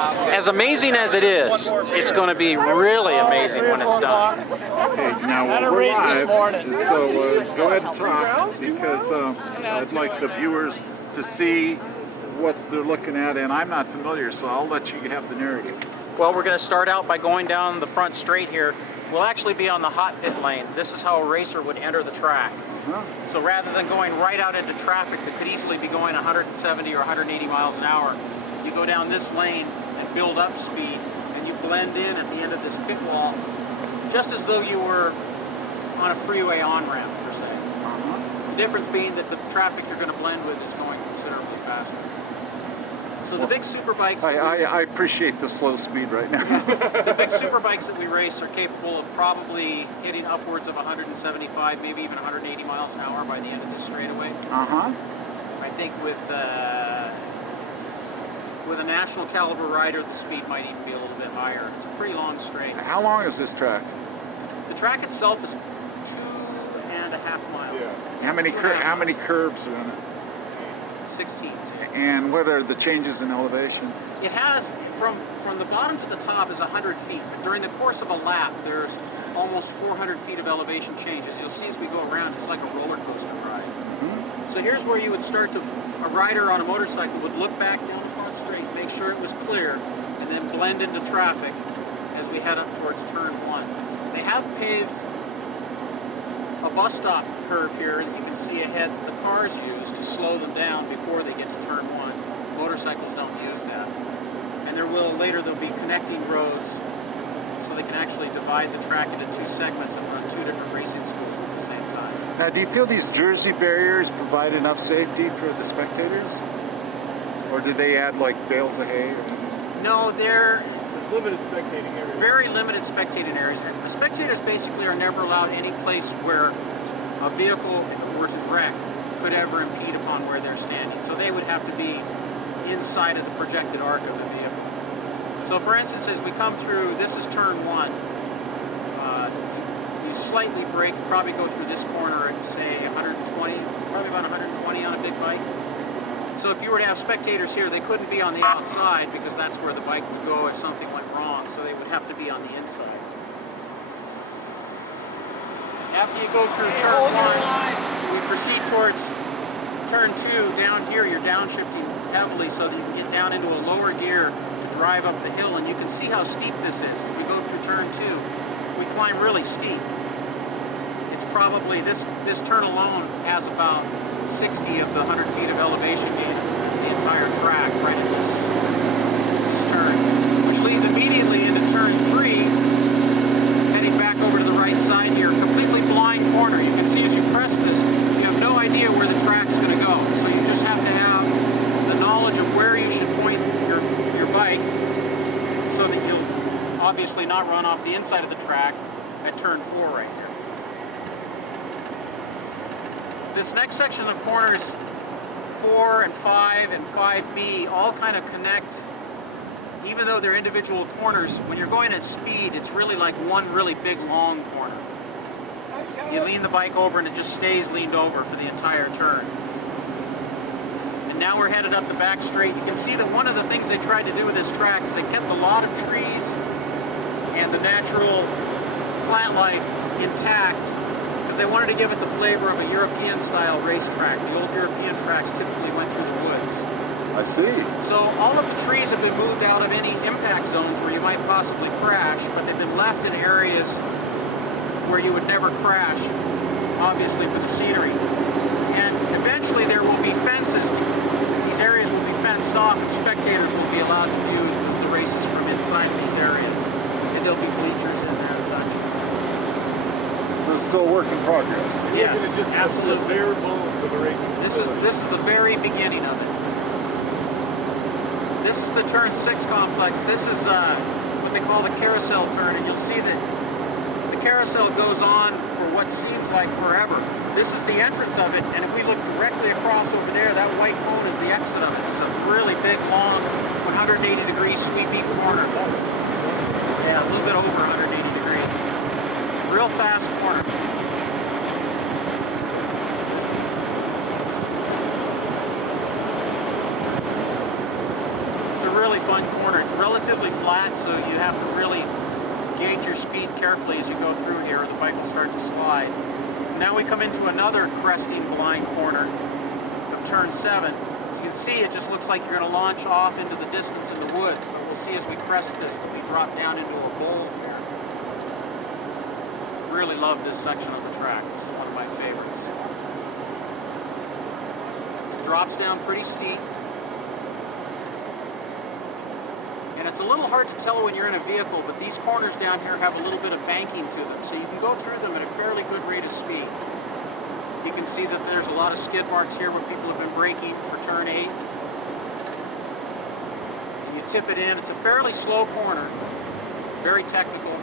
As amazing as it is, it's going to be really amazing when it's done. Okay, now we're live, so go ahead and talk, because I'd like the viewers to see what they're looking at, and I'm not familiar, so I'll let you have the narrative. Well, we're going to start out by going down the front straight here. We'll actually be on the hot pit lane. This is how a racer would enter the track. So rather than going right out into traffic that could easily be going 170 or 180 miles an hour, you go down this lane and build up speed, and you blend in at the end of this pit wall, just as though you were on a freeway on-ramp, per se. The difference being that the traffic you're going to blend with is going considerably faster. So the big super bikes... I appreciate the slow speed right now. The big super bikes that we race are capable of probably hitting upwards of 175, maybe even 180 miles an hour by the end of this straightaway. I think with a national caliber rider, the speed might even be a little bit higher. It's a pretty long straight. How long is this track? The track itself is 2.5 miles. Yeah. How many curves are in it? 16. And what are the changes in elevation? It has, from the bottom to the top is 100 feet. During the course of a lap, there's almost 400 feet of elevation changes. You'll see as we go around, it's like a roller coaster ride. So here's where you would start to, a rider on a motorcycle would look back down the front straight, make sure it was clear, and then blend into traffic as we head up towards turn 1. They have paved a bus stop curve here that you can see ahead that the cars use to slow them down before they get to turn 1. Motorcycles don't use that. And there'll be connecting roads so they can actually divide the track into 2 segments and run 2 different racing schools at the same time. Now, do you feel these jersey barriers provide enough safety for the spectators? Or do they add like bales of hay? No, they're limited spectating areas. Very limited spectating areas. The spectators basically are never allowed any place where a vehicle, if it were to wreck, could ever impede upon where they're standing. So they would have to be inside of the projected arc of the vehicle. So for instance, as we come through, this is turn 1. You slightly brake, probably go through this corner at say 120, probably about 120 on a big bike. So if you were to have spectators here, they couldn't be on the outside because that's where the bike would go if something went wrong, so they would have to be on the inside. After you go through turn 1, we proceed towards turn 2. Down here, you're downshifting heavily so that you can get down into a lower gear to drive up the hill, and you can see how steep this is. As we go through turn 2, we climb really steep. It's probably, this turn alone has about 60 of the 100 feet of elevation gain the entire track right in this turn, which leads immediately into turn 3, heading back over to the right side here, completely blind corner. You can see as you press this, you have no idea where the track's going to go, so you just have to have the knowledge of where you should point your bike so that you'll obviously not run off the inside of the track at turn 4 right here. This next section of corners 4 and 5 and 5B all kind of connect. Even though they're individual corners, when you're going at speed, it's really like one really big long corner. You lean the bike over and it just stays leaned over for the entire turn. And now we're headed up the back straight. You can see that one of the things they tried to do with this track is they kept a lot of trees and the natural plant life intact, because they wanted to give it the flavor of a European-style racetrack. The old European tracks typically went through the woods. I see. So all of the trees have been moved out of any impact zones where you might possibly crash, but they've been left in areas where you would never crash, obviously for the scenery. And eventually there will be fences. These areas will be fenced off, and spectators will be allowed to view the races from inside these areas. And there'll be bleachers in there and such. So it's still a work in progress. Yes, just absolutely. The bare bones of the racing. This is the very beginning of it. This is the turn 6 complex. This is what they call the carousel turn, and you'll see that the carousel goes on for what seems like forever. This is the entrance of it, and if we look directly across over there, that white cone is the exit of it. It's a really big, long, 180-degree sweeping corner. Yeah, a little bit over 180 degrees. Real fast corner. It's a really fun corner. It's relatively relatively flat, so you have to really gauge your speed carefully as you go through here, or the bike will start to slide. Now we come into another cresting blind corner of turn 7. As you can see, it just looks like you're going to launch off into the distance in the woods. So we'll see as we crest this that we drop down into a bowl here. Really love this section of the track. It's one of my favorites. Drops down pretty steep. And it's a little hard to tell when you're in a vehicle, but these corners down here have a little bit of banking to them, so you can go through them at a fairly good rate of speed. You can see that there's a lot of skid marks here where people have been braking for turn 8. You tip it in. It's a fairly slow corner, very technical.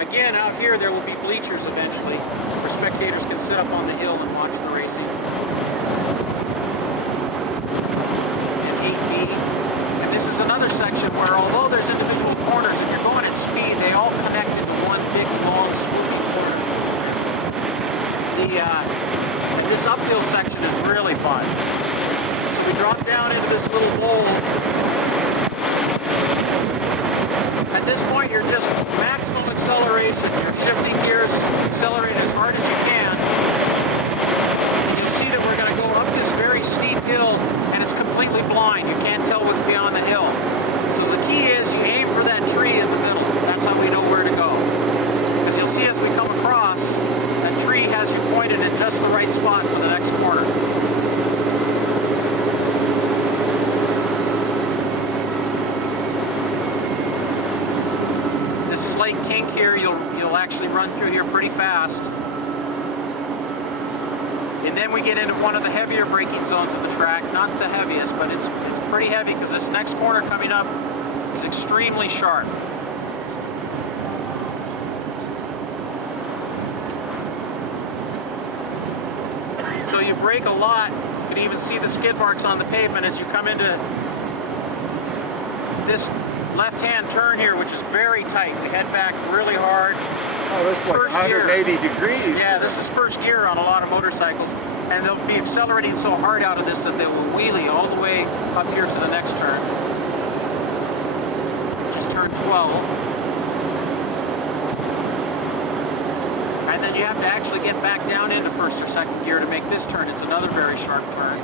Again, out here there will be bleachers eventually where spectators can sit up on the hill and watch the racing. And 8B. And this is another section where, although there's individual corners, if you're going at speed, they all connect into one big, long, swooping corner. This uphill section is really fun. So we drop down into this little bowl. At this point, you're just maximum acceleration. You're shifting gears, accelerating as hard as you can. And you see that we're going to go up this very steep hill, and it's completely blind. You can't tell what's beyond the hill. So the key is you aim for that tree in the middle. That's how we know where to go. Because you'll see as we come across, that tree has you pointed in just the right spot for the next corner. This slight kink here, you'll actually run through here pretty fast. And then we get into one of the heavier braking zones of the track. Not the heaviest, but it's pretty heavy because this next corner coming up is extremely sharp. So you brake a lot. You can even see the skid marks on the pavement as you come into this left-hand turn here, which is very tight. We head back really hard. Oh, this is like 180 degrees. Yeah, this is first gear on a lot of motorcycles. And they'll be accelerating so hard out of this that they will wheelie all the way up here to the next turn, which is turn 12. And then you have to actually get back down into first or second gear to make this turn. It's another very sharp turn.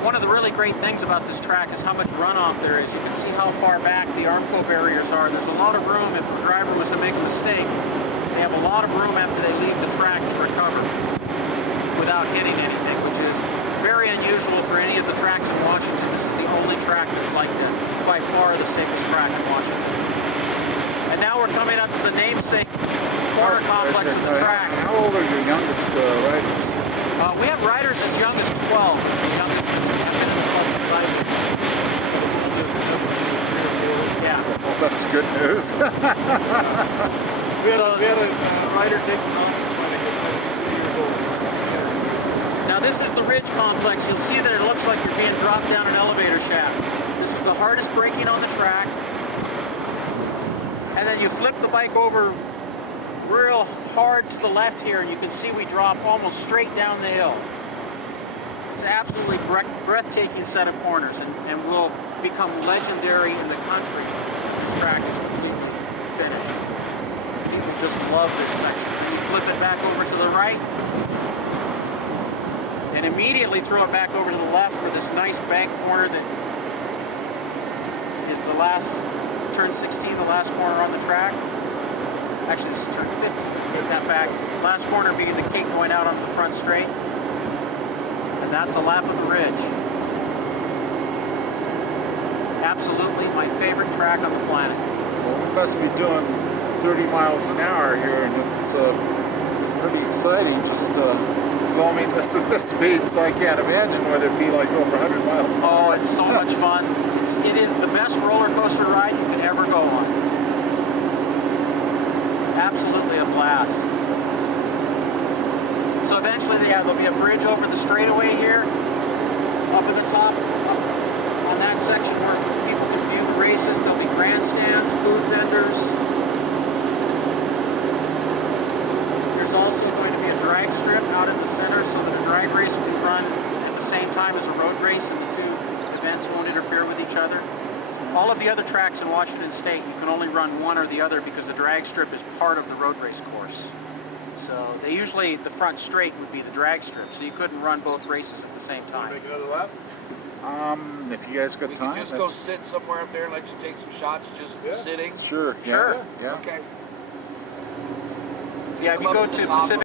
One of the really great things about this track is how much runoff there is. You can see how far back the Armco barriers are. There's a lot of room if the driver was to make a mistake. They have a lot of room after they leave the track to recover without hitting anything, which is very unusual for any of the tracks in Washington. This is the only track that's like that. It's by far the safest track in Washington. And now we're coming up to the namesake corner complex of the track. How old are your youngest riders? We have riders as young as 12. The youngest have been in the club since I've been. Yeah. Well, that's good news. We had a rider taking on when I hit 73 years old. Now this is the ridge complex. You'll see that it looks like you're being dropped down an elevator shaft. This is the hardest braking on the track. And then you flip the bike over real hard to the left here, and you can see we drop almost straight down the hill. It's an absolutely breathtaking set of corners, and will become legendary in the country. This track is completely finished. People just love this section. And you flip it back over to the right, and immediately throw it back over to the left for this nice bank corner that is the last, turn 16, the last corner on the track. Actually, this is turn 50. Take that back. Last corner being the kink going out on the front straight. And that's a lap of the ridge. Absolutely my favorite track on the planet. Well, we must be doing 30 miles an hour here, and it's pretty exciting just filming this at this speed, so I can't imagine what it'd be like over 100 miles an hour. Oh, it's so much fun. It is the best roller coaster ride you could ever go on. Absolutely a blast. So eventually, yeah, there'll be a bridge over the straightaway here, up at the top, on that section where people can view the races. There'll be grandstands, food vendors. There's also going to be a drag strip out in the center so that a drag race can run at the same time as a road race, and the two events won't interfere with each other. All of the other tracks in Washington State, you can only run one or the other because the drag strip is part of the road race course. So they usually, the front straight would be the drag strip, so you couldn't run both races at the same time. Make another lap? If you guys got We time, can just go sit somewhere up there and let you take some shots just sitting. Sure. Sure. Yeah. Okay. Yeah, if you go to Pacific